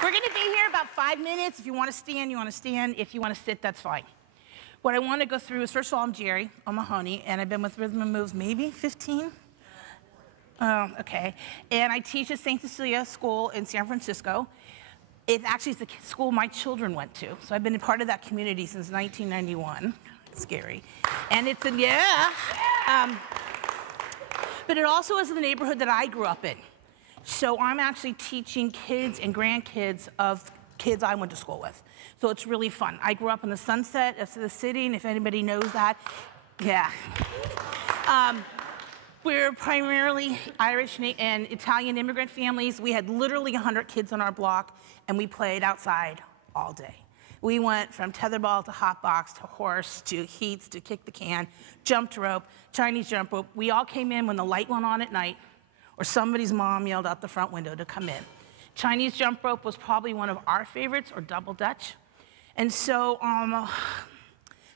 We're going to be here about 5 minutes. If you want to stand, you want to stand. If you want to sit, that's fine. What I want to go through is, first of all, I'm Geri O'Mahoney, and I've been with Rhythm and Moves maybe 15? Oh, okay. And I teach at St. Cecilia School in San Francisco. It actually is the school my children went to. So I've been a part of that community since 1991. It's scary. And it's a, but it also is in the neighborhood that I grew up in. So I'm actually teaching kids and grandkids of kids I went to school with. So it's really fun. I grew up in the Sunset of the city, and if anybody knows that, yeah. We're primarily Irish and Italian immigrant families. We had literally 100 kids on our block, and we played outside all day. We went from tetherball to hot box to horse to heats to kick the can, jumped rope, Chinese jump rope. We all came in when the light went on at night, or somebody's mom yelled out the front window to come in. Chinese jump rope was probably one of our favorites, or double dutch. And so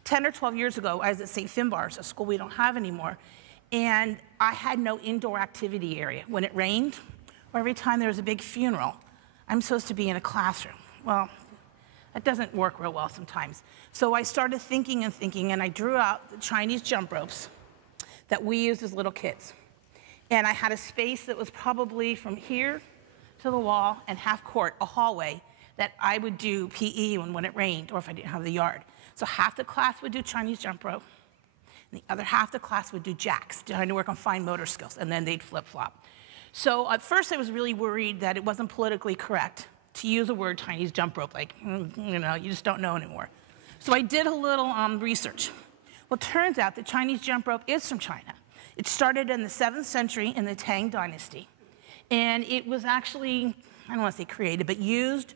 10 or 12 years ago, I was at St. Finbarr's, a school we don't have anymore, and I had no indoor activity area. When it rained, or every time there was a big funeral, I'm supposed to be in a classroom. Well, that doesn't work real well sometimes. So I started thinking, and I drew out the Chinese jump ropes that we used as little kids. And I had a space that was probably from here to the wall and half court, a hallway, that I would do PE when it rained, or if I didn't have the yard. So half the class would do Chinese jump rope, and the other half the class would do jacks, trying to work on fine motor skills, and then they'd flip-flop. So at first I was really worried that it wasn't politically correct to use the word Chinese jump rope, like, you know, you just don't know anymore. So I did a little research. Well, it turns out that Chinese jump rope is from China. It started in the 7th century in the Tang Dynasty. And it was actually, I don't want to say created, but used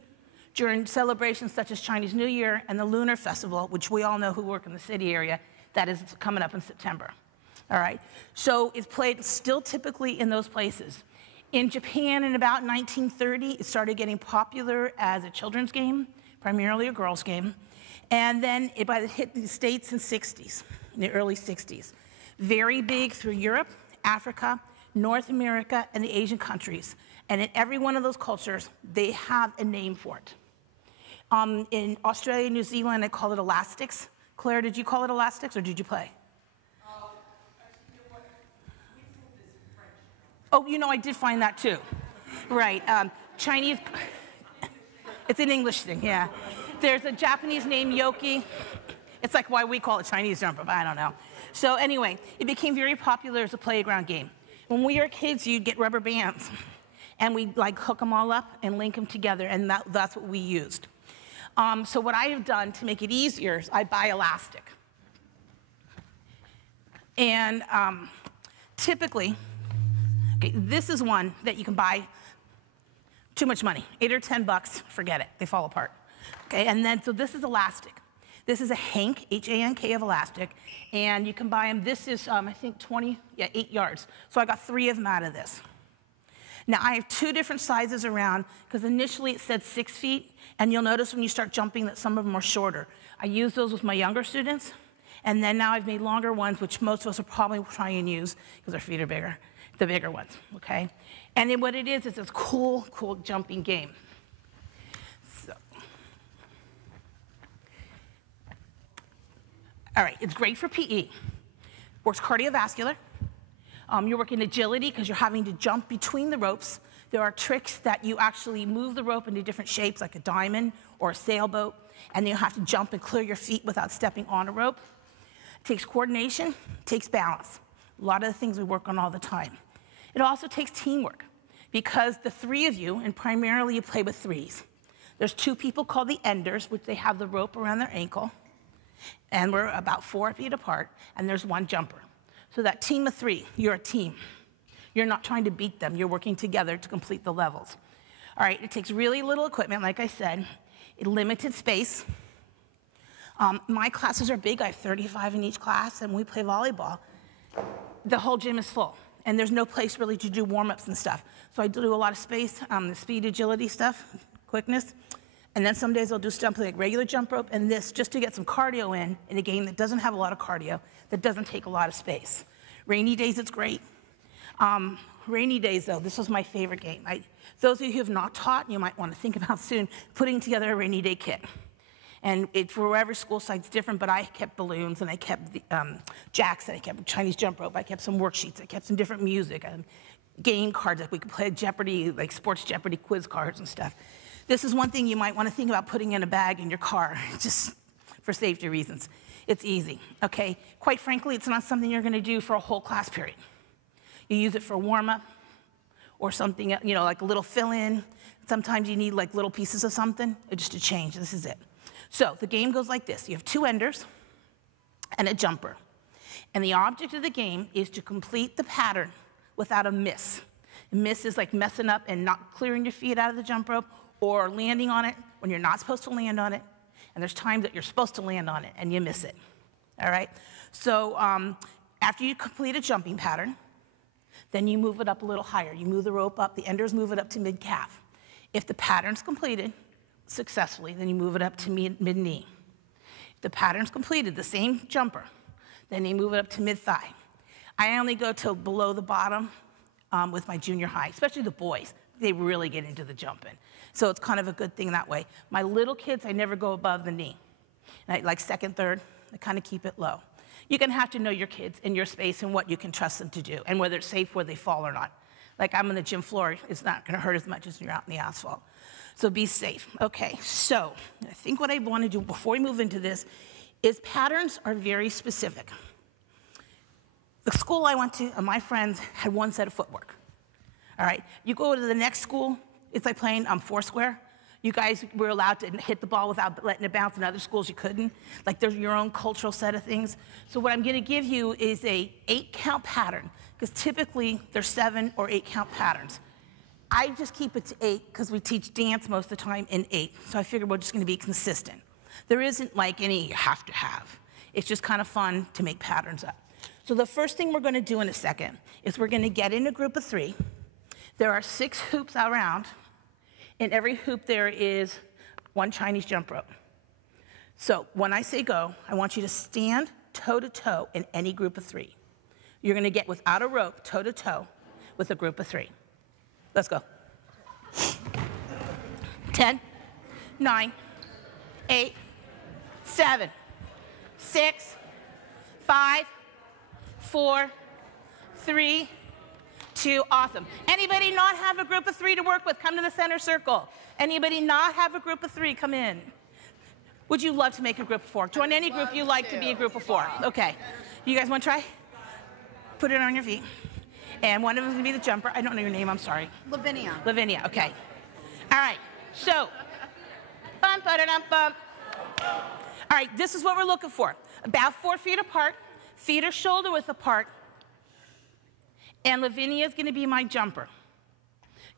during celebrations such as Chinese New Year and the Lunar Festival, which we all know who work in the city area, that is coming up in September. All right? So it's played still typically in those places. In Japan in about 1930, it started getting popular as a children's game, primarily a girls' game. And then it hit the States in the early 60s. Very big through Europe, Africa, North America, and the Asian countries. And in every one of those cultures, they have a name for it. In Australia, New Zealand, they call it elastics. Claire, did you call it elastics, or did you play? Oh, you know, I did find that too. Right, Chinese, it's an English thing, yeah. There's a Japanese name, yoki. It's like why we call it Chinese jump rope, I don't know. So anyway, it became very popular as a playground game. When we were kids, you'd get rubber bands, and we'd like hook them all up and link them together, and that's what we used. So what I have done to make it easier is I buy elastic. And typically, okay, this is one that you can buy too much money, 8 or 10 bucks, forget it, they fall apart. Okay, and then, so this is elastic. This is a hank, H-A-N-K of elastic, and you can buy them. This is, I think, 8 yards. So I got 3 of them out of this. Now, I have 2 different sizes around, because initially it said 6 feet, and you'll notice when you start jumping that some of them are shorter. I use those with my younger students, and then now I've made longer ones, which most of us will probably try and use, because our feet are bigger, the bigger ones, okay? And then what it is this cool jumping game. All right, it's great for PE. Works cardiovascular. You're working agility because you're having to jump between the ropes. There are tricks that you actually move the rope into different shapes, like a diamond or a sailboat, and then you have to jump and clear your feet without stepping on a rope. It takes coordination, it takes balance. A lot of the things we work on all the time. It also takes teamwork, because the 3 of you, and primarily you play with 3s. There's 2 people called the enders, which they have the rope around their ankle. And we're about 4 feet apart, and there's 1 jumper. So that team of 3, you're a team. You're not trying to beat them, you're working together to complete the levels. All right, it takes really little equipment, like I said, limited space. My classes are big, I have 35 in each class, and we play volleyball. The whole gym is full, and there's no place really to do warm-ups and stuff. So I do a lot of space, the speed, agility stuff, quickness. And then some days I'll do something like regular jump rope and this, just to get some cardio in a game that doesn't have a lot of cardio, that doesn't take a lot of space. Rainy days, it's great. Rainy days, though, this was my favorite game. Those of you who have not taught, you might want to think about soon putting together a rainy day kit. And for wherever school site's different, but I kept balloons, and I kept the, jacks, and I kept Chinese jump rope, I kept some worksheets, I kept some different music, and game cards that we could play Jeopardy, like sports Jeopardy quiz cards and stuff. This is one thing you might want to think about putting in a bag in your car, just for safety reasons. It's easy, okay? Quite frankly, it's not something you're going to do for a whole class period. You use it for warm-up or something, you know, like a little fill-in. Sometimes you need like little pieces of something, just to change. This is it. So the game goes like this. You have 2 enders and a jumper. And the object of the game is to complete the pattern without a miss. A miss is like messing up and not clearing your feet out of the jump rope or landing on it when you're not supposed to land on it. And there's times that you're supposed to land on it and you miss it. All right? So after you complete a jumping pattern, then you move it up a little higher. You move the rope up, the enders move it up to mid-calf. If the pattern's completed successfully, then you move it up to mid-knee. If the pattern's completed, the same jumper, then you move it up to mid-thigh. I only go till below the bottom with my junior high, especially the boys. They really get into the jumping. So it's kind of a good thing that way. My little kids, I never go above the knee. And like second, third, I kind of keep it low. You're going to have to know your kids and your space and what you can trust them to do and whether it's safe where they fall or not. Like I'm on the gym floor, it's not going to hurt as much as you're out in the asphalt. So be safe. Okay, so I think what I want to do before we move into this is patterns are very specific. The school I went to and my friends had 1 set of footwork. All right, you go to the next school, it's like playing Foursquare. You guys were allowed to hit the ball without letting it bounce. In other schools, you couldn't. Like, there's your own cultural set of things. So what I'm going to give you is a 8-count pattern, because typically there's 7 or 8-count patterns. I just keep it to 8 because we teach dance most of the time in 8. So I figured we're just going to be consistent. There isn't like any you have to have. It's just kind of fun to make patterns up. So the first thing we're going to do in a second is we're going to get in a group of 3. There are 6 hoops around. In every hoop, there is 1 Chinese jump rope. So when I say go, I want you to stand toe-to-toe in any group of 3. You're going to get without a rope, toe-to-toe, with a group of 3. Let's go. 10, 9, 8, 7, 6, 5, 4, 3, 2, awesome. Anybody not have a group of 3 to work with, come to the center circle. Anybody not have a group of 3, come in. Would you love to make a group of 4? Join any group you like to be a group of 4. Okay. You guys want to try? Put it on your feet. And one of them is going to be the jumper. I don't know your name, I'm sorry. Lavinia. Lavinia, okay. All right, so, bump, ba-da-dum, bump. All right, this is what we're looking for. About 4 feet apart, feet are shoulder width apart, and Lavinia is going to be my jumper.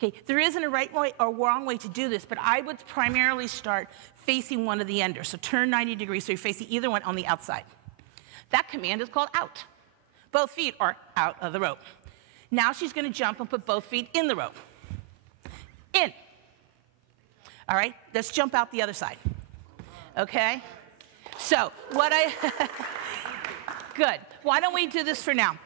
Okay, there isn't a right way or wrong way to do this, but I would primarily start facing one of the enders. So turn 90 degrees so you're facing either one on the outside. That command is called out. Both feet are out of the rope. Now she's going to jump and put both feet in the rope. In. All right, let's jump out the other side. Okay? So what good. Why don't we do this for now?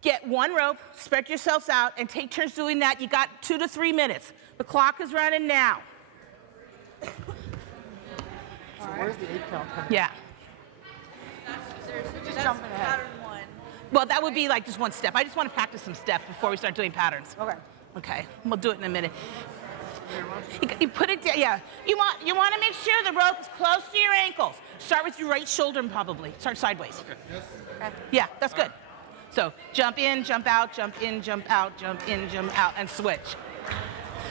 Get 1 rope, spread yourselves out, and take turns doing that. You got 2 to 3 minutes. The clock is running now. So where's the 8 count coming? Yeah. Just jumping ahead. Well, that would be like just 1 step. I just want to practice some steps before we start doing patterns. Okay. Okay, we'll do it in a minute. You put it down, yeah. You want to make sure the rope is close to your ankles. Start with your right shoulder probably. Start sideways. Okay. Yeah, that's good. So jump in, jump out, jump in, jump out, jump in, jump out, and switch.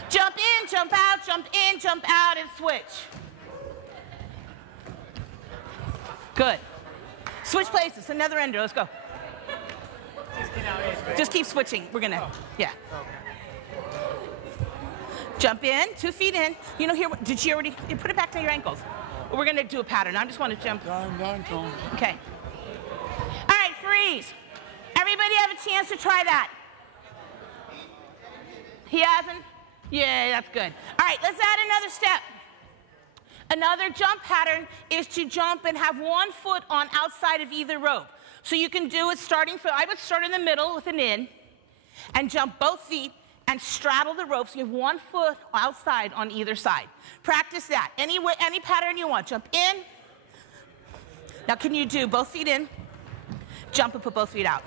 Jump in, jump out, and switch. Good. Switch places, another ender, let's go. Just keep switching, we're gonna, yeah. Jump in, 2 feet in. You know here, did you already, you put it back to your ankles. We're gonna do a pattern, I just wanna jump. Okay. All right, freeze. Everybody have a chance to try that? He hasn't? Yeah, that's good. All right, let's add another step. Another jump pattern is to jump and have 1 foot on outside of either rope. So you can do it starting from, I would start in the middle with an in, and jump both feet and straddle the ropes. You have one foot outside on either side. Practice that. Any pattern you want. Jump in. Now can you do both feet in, jump and put both feet out.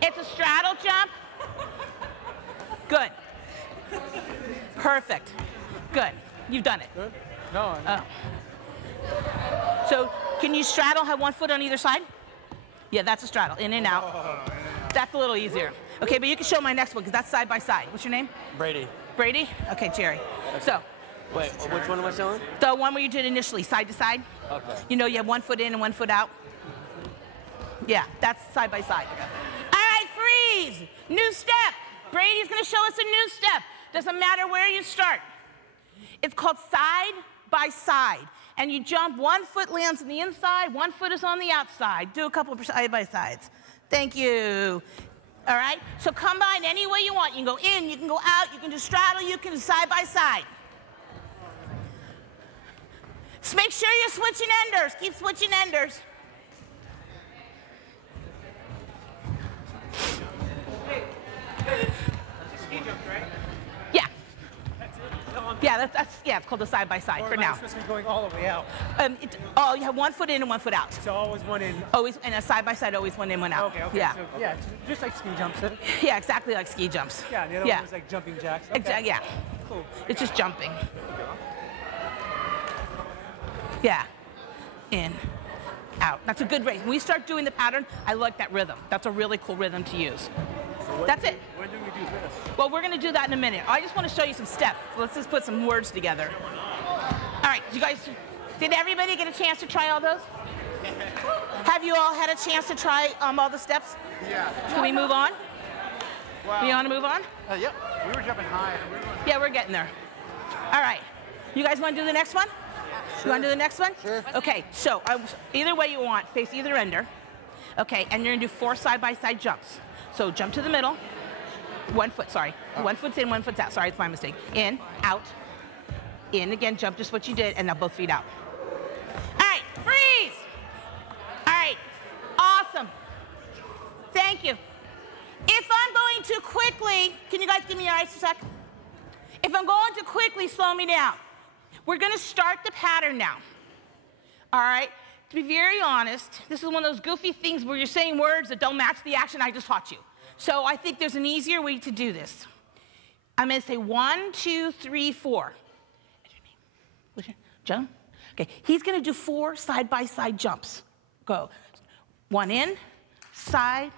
It's a straddle jump. Good. Perfect. Good. You've done it. Good? No. Oh. So can you straddle, have one foot on either side? Yeah, that's a straddle, in and out. That's a little easier. Okay, but you can show my next one because that's side by side. What's your name? Brady. Brady? Okay, Jerry. So. Wait, which one am I showing? The one where you did initially, side to side. Okay. You know you have one foot in and one foot out? Yeah, that's side by side. All right, freeze. New step. Brady's going to show us a new step. Doesn't matter where you start. It's called side by side. And you jump, one foot lands on the inside, one foot is on the outside. Do a couple of side by sides. Thank you. All right? So combine any way you want. You can go in, you can go out, you can do straddle, you can do side by side. Just make sure you're switching enders. Keep switching enders. Yeah. Yeah, yeah, it's called the side by side for now. It's supposed to be going all the way out. You have one foot in and one foot out. So always one in. Always, and a side by side, always one in, one out. Okay, okay. Yeah. So, yeah, it's just like ski jumps. Yeah, exactly like ski jumps. Yeah, and the other one was like jumping jacks. Okay. Exactly. Yeah. Cool. It's just jumping. Yeah. In, out. That's a good rate. When we start doing the pattern, I like that rhythm. That's a really cool rhythm to use. That's it. When do we do this? Well, we're going to do that in a minute. I just want to show you some steps. Let's just put some words together. All right, you guys, did everybody get a chance to try all those? Have you all had a chance to try all the steps? Yeah. Can we move on? Wow. You want to move on? Yep. We were jumping high. Yeah, we're getting there. All right. You guys want to do the next one? You want to do the next one? Sure. Okay, so either way you want, face either ender. Okay, and you're going to do 4 side-by-side jumps. So jump to the middle. One foot, sorry. One foot's in, one foot's out. Sorry, it's my mistake. In, out, in again, jump just what you did, and now both feet out. All right, freeze. All right, awesome. Thank you. If I'm going too quickly, can you guys give me your eyes a sec? If I'm going too quickly, slow me down. We're going to start the pattern now. All right? To be very honest, this is one of those goofy things where you're saying words that don't match the action I just taught you. So I think there's an easier way to do this. I'm going to say 1, 2, 3, 4. What's your name? John? Okay. He's going to do 4 side-by-side jumps. Go. 1 in, side,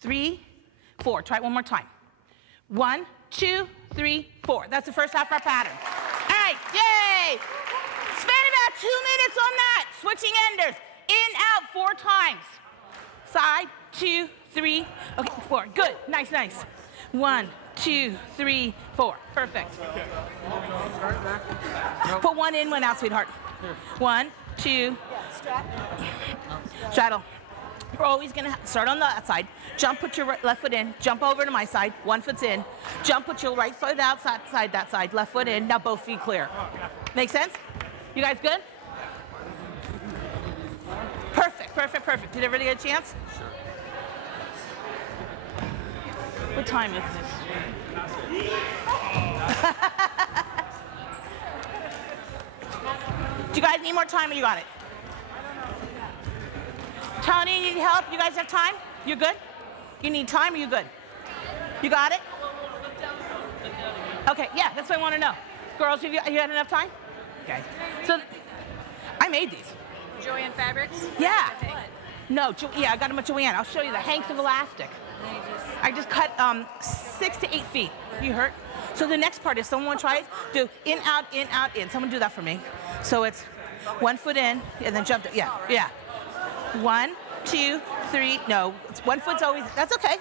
3, 4. Try it one more time. 1, 2, 3, 4. That's the first half of our pattern. All right. Yay! Spend about 2 minutes on that. Switching enders. In, out 4 times. Side, 2, 3, okay, 4. Good. Nice, nice. 1, 2, 3, 4. Perfect. Put 1 in, 1 out, sweetheart. 1, 2. Straddle. We're always going to start on that side. Jump, put your left foot in. Jump over to my side. 1 foot's in. Jump, put your right foot outside that side. Left foot in. Now both feet clear. Make sense? You guys good? Perfect, perfect, perfect. Did everybody get a chance? Sure. What time is this? Do you guys need more time or you got it? Tony, you need help? You guys have time? You good? You need time or you good? You got it? Okay, yeah, that's what I want to know. Girls, you had enough time? Okay. So, I made these. Joanne Fabrics? Yeah. No, yeah, I got them at Joanne. I'll show you the hanks of elastic. I just cut 6 to 8 feet. You hurt? So the next part is, someone want to try it? Do in, out, in, out, in. Someone do that for me. So it's 1 foot in, and then jump. Yeah, yeah. 1, 2, 3. No, it's 1 foot's always, that's okay.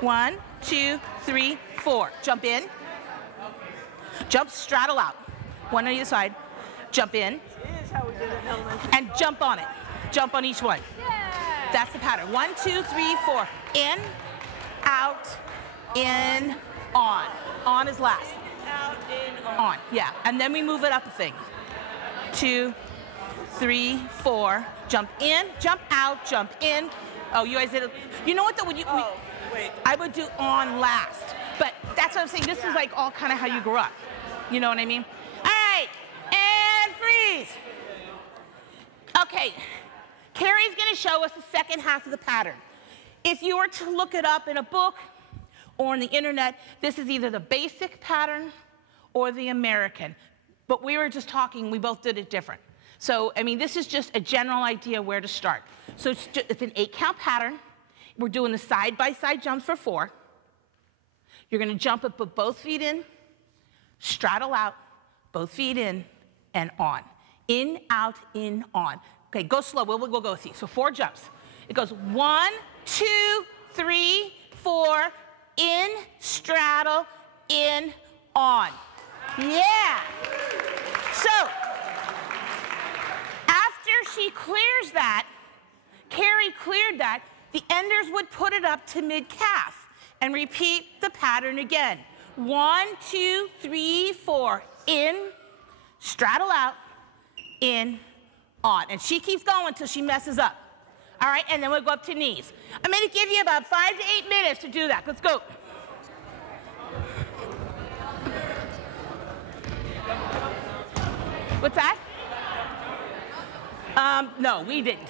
1, 2, 3, 4. Jump in. Jump, straddle out. 1 on either side. Jump in. And jump on it. Jump on each one. Yeah. That's the pattern. 1, 2, 3, 4. In, out, in, on. On is last. Out, in, On. Yeah. And then we move it up a thing. 2, 3, 4. Jump in, jump out, jump in. Oh, you guys did it. You know what though? I would do on last. But that's what I'm saying. This is like all kind of how you grew up. You know what I mean? All right, and freeze. Okay, Carrie's gonna show us the second half of the pattern. If you were to look it up in a book or on the internet, this is either the basic pattern or the American. But we were just talking, we both did it different. So, I mean, this is just a general idea where to start. So it's an 8-count pattern. We're doing the side-by-side jumps for 4. You're gonna jump it, put both feet in, straddle out, both feet in, and on. In, out, in, on. Okay, go slow, we'll go with these. So 4 jumps. It goes 1, 2, 3, 4, in, straddle, in, on. Yeah. So, after she clears that, Carrie cleared that, the enders would put it up to mid-calf and repeat the pattern again. 1, 2, 3, 4, in, straddle out, in, on. And she keeps going until she messes up. All right, and then we'll go up to knees. I'm gonna give you about 5 to 8 minutes to do that. Let's go. What's that? No, we didn't.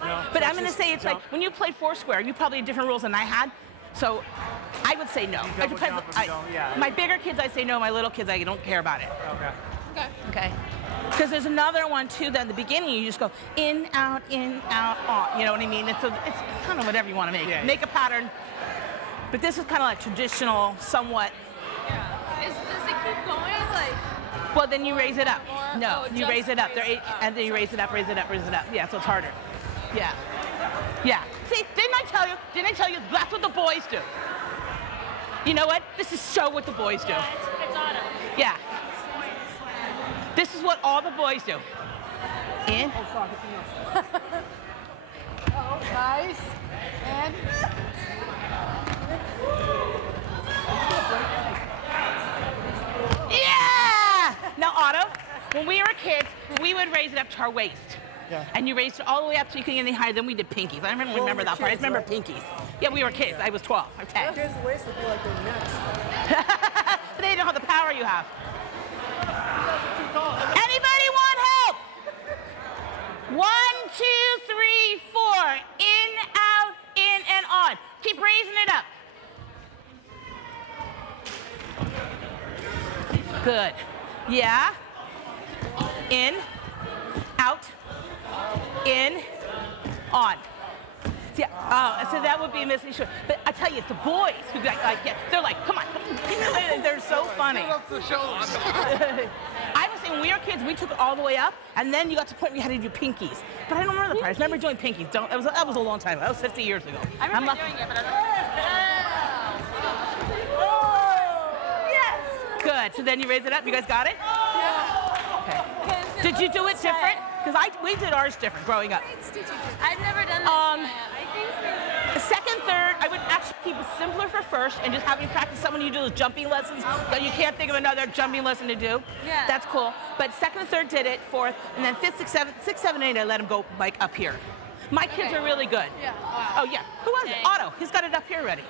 No, but I'm going to say it's jump. like when you played Foursquare, you probably had different rules than I had. So I would say no. It double depends. jump if you don't, yeah. My bigger kids, I say no. My little kids, I don't care about it. Okay. Okay. Because there's another one too that in the beginning you just go in, out, on. You know what I mean? It's kind of whatever you want to make. Yeah. Make a pattern. But this is kind of like traditional, somewhat. Does it keep going? Like, Well, then you raise it up. More? No, Oh, you just raise it up. raise They're it 8, up. and then you raise it up, raise it up, raise it up. Yeah, so it's harder. Yeah. Yeah. See, didn't I tell you? Didn't I tell you that's what the boys do? You know what? This is so what the boys do. it's auto. Yeah. This is what all the boys do. In. Oh, nice. And Yeah! Now, Otto, when we were kids, we would raise it up to our waist. Yeah. And you raised it all the way up so you couldn't get any higher. Then we did pinkies. I don't even remember that part. I kids, remember right? pinkies. Yeah, we were kids. I was 12. I'm 10. kids' waist would be like their necks. But they don't have the power you have. Anybody want help? 1, 2, 3, 4. In, out, in, and on. Keep raising it up. Good. Yeah. In, out, in, on. Yeah. Oh, so that would be a missing short. But I tell you, it's the boys who yeah, they're like, come on. They're so funny. I was saying when we were kids, we took it all the way up, and then you got to the point where you had to do pinkies. But I don't remember the part. I remember doing pinkies. That was a long time ago. That was 50 years ago. I remember I'm doing lucky. it, but I Yes. Good. So then you raise it up. You guys got it? Okay. Did you do it different? Because we did ours different growing up. I've never done this. The second, third, I would actually keep it simpler for first and just have you practice someone you do those jumping lessons that you can't think of another jumping lesson to do. Yeah. That's cool. But second and third did it, fourth, and then fifth, sixth, seven, eight, I let them go like up here. My kids are really good. Yeah. Wow. Oh yeah. Who was it? Dang. Otto. He's got it up here already.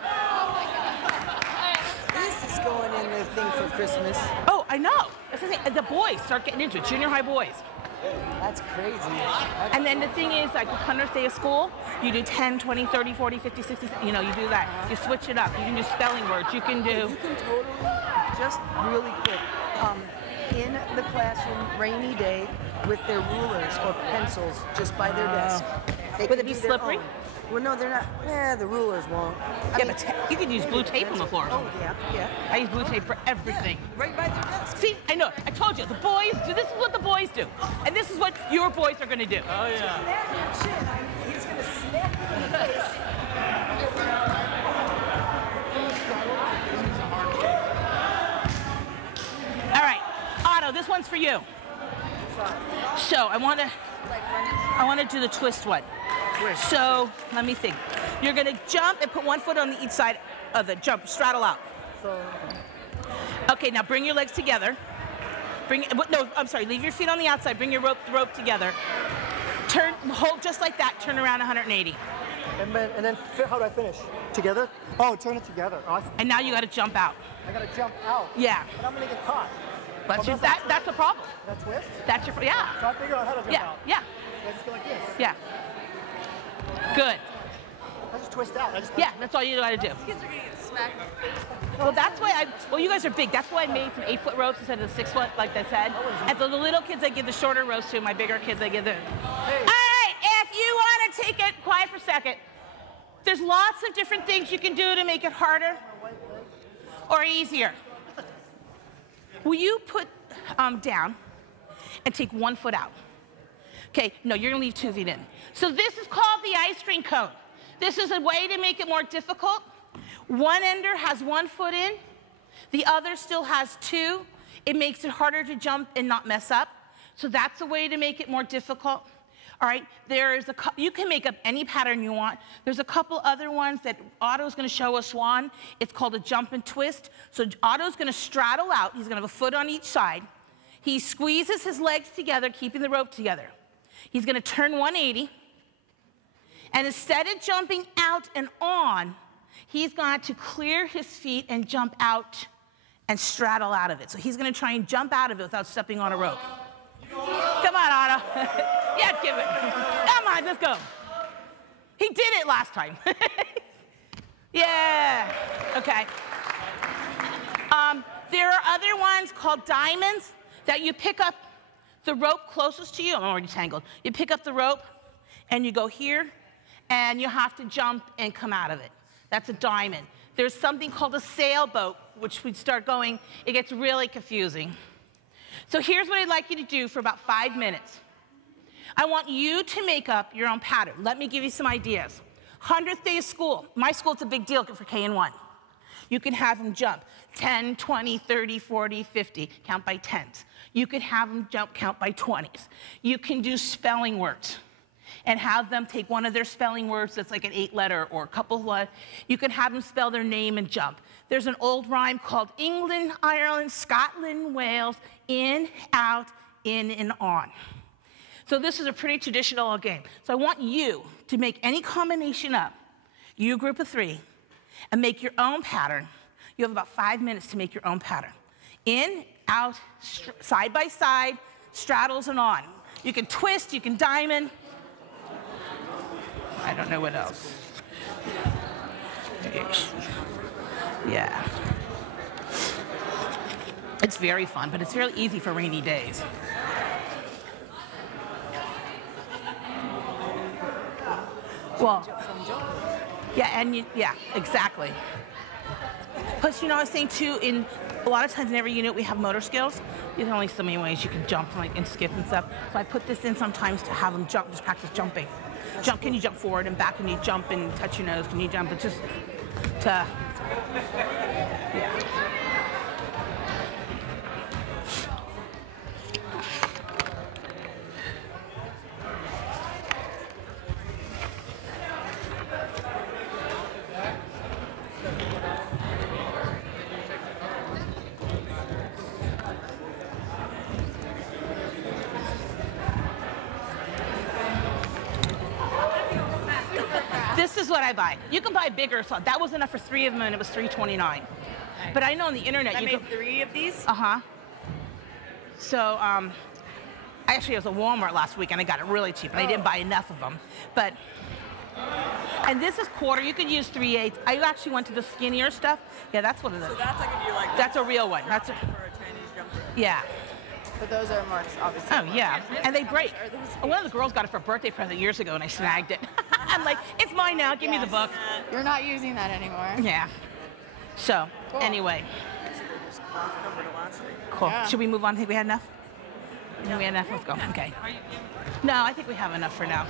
This is going in the thing for Christmas. Oh, I know. That's the thing. The boys start getting into it. Junior high boys. That's crazy. And then the thing is, like, the 100th day of school, you do 10, 20, 30, 40, 50, 60, you know, you do that. You switch it up. You can do spelling words. You can do... You can totally, just really quick, in the classroom, rainy day, with their rulers or pencils just by their desk. They Would can it be do their slippery? own. Well, no, they're not. The rulers won't. I Yeah, mean, but you can use blue tape on the floor. Oh, yeah. I use blue tape for everything. Right by their desk. See, I know. I told you, the boys do. This is what the boys do. And this is what your boys are going to do. Oh, yeah. He's going to smack you in the face. All right. Otto, this one's for you. So I want to do the twist one. So let me think. You're going to jump and put one foot on each side of the jump. Straddle out. Okay, now bring your legs together. No, I'm sorry. Leave your feet on the outside. Bring your rope together. Hold just like that. Turn around 180. And then how do I finish? Together? Oh, turn it together. Awesome. And now you got to jump out. I gotta jump out. Yeah. But I'm gonna get caught. That's the problem. That twist? That's your, yeah. So I figure out how to jump out. Yeah. So I just go like this. Yeah. Good. I just twist out. Yeah, that's all you got to do. Kids are gonna get smacked in the face. Well, that's why well, you guys are big. That's why I made some 8-foot ropes instead of the 6-foot, like they said. And so the little kids, I give the shorter ropes to. My bigger kids, I give the. Hey. All right, if you want to take it quiet for a second, there's lots of different things you can do to make it harder or easier. Will you put down and take 1 foot out? Okay, no, you're gonna leave 2 feet in. So this is called the ice cream cone. This is a way to make it more difficult. One ender has 1 foot in, the other still has 2. It makes it harder to jump and not mess up. So that's a way to make it more difficult. All right, you can make up any pattern you want. There's a couple other ones that Otto's gonna show us one. It's called a jump and twist. So Otto's gonna straddle out. He's gonna have a foot on each side. He squeezes his legs together, keeping the rope together. He's gonna turn 180. And instead of jumping out and on, he's going to clear his feet and jump out and straddle out of it. So he's gonna try and jump out of it without stepping on a rope. Come on, Otto. Yeah, give it. Come on, let's go. He did it last time. Yeah, okay. There are other ones called diamonds that you pick up the rope closest to you. I'm already tangled. You pick up the rope and you go here and you have to jump and come out of it. That's a diamond. There's something called a sailboat, which we'd start going, it gets really confusing. So here's what I'd like you to do for about 5 minutes. I want you to make up your own pattern. Let me give you some ideas. 100th day of school. My school, it's a big deal for K&1. You can have them jump 10, 20, 30, 40, 50, count by 10s. You can have them jump, count by 20s. You can do spelling words and have them take one of their spelling words that's like an 8-letter or a couple of, you can have them spell their name and jump. There's an old rhyme called England, Ireland, Scotland, Wales, in, out, in, and on. So this is a pretty traditional game. So I want you to make any combination up, you a group of 3, and make your own pattern. You have about 5 minutes to make your own pattern. In, out, side by side, straddles and on. You can twist, you can diamond. I don't know what else. Yeah. It's very fun, but it's really easy for rainy days. Well, yeah, yeah, exactly. Plus, you know, I was saying too, a lot of times in every unit we have motor skills. There's only so many ways you can jump and skip and stuff. So I put this in sometimes to have them jump, just practice jumping. Jump, can you jump forward and back? Can you jump and touch your nose? Can you jump? It's just to, yeah. This is what I buy. You can buy bigger. So that was enough for 3 of them, and it was $3.29. Nice. But I know on the internet you made 3 of these. So actually, I was at Walmart last week, and I got it really cheap, and I didn't buy enough of them. But and this is quarter. You could use 3/8. I actually went to the skinnier stuff. Yeah, that's what it is. So that's like if you like. That's a real one. That's for a Chinese jumper. Yeah. But those are marks, obviously. Oh, yeah. And they break. One of the girls got it for a birthday present years ago, and I snagged it. I'm like, it's mine now. Give me the book. You're not using that anymore. Yeah. So, anyway. Cool. Yeah. Should we move on? I think we had enough? I think we had enough? Let's go. Okay. No, I think we have enough for now.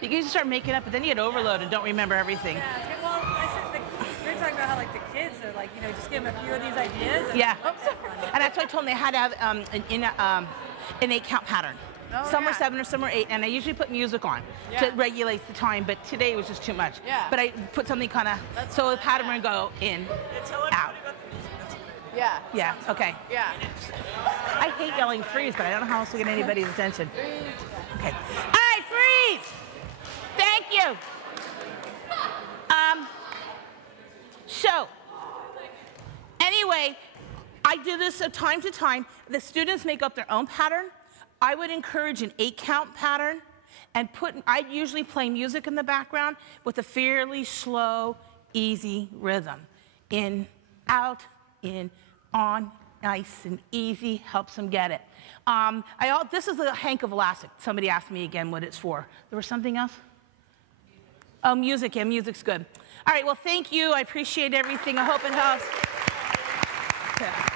You can start making up, but then you get overloaded and don't remember everything. Yeah, well, I said we were talking about how, like, the kids are, like, you know, just give them a few of these ideas. And Yeah. And that's why I told them they had to have an 8-count pattern. Oh, Some yeah. were 7 or some were 8, and I usually put music on to regulate the time, but today was just too much. Yeah. But I put something kind of, so the pattern would go in, out. Yeah. Yeah, okay. Yeah. I hate yelling freeze, but I don't know how else to get anybody's attention. Okay. All right, freeze! Thank you. So, anyway, I do this from time to time. The students make up their own pattern. I would encourage an 8-count pattern and I usually play music in the background with a fairly slow, easy rhythm. In, out, in, on, nice and easy, helps them get it. This is a hank of elastic. Somebody asked me again what it's for. There was something else? Oh, music, yeah, music's good. All right, well, thank you. I appreciate everything. I hope it helps. Okay.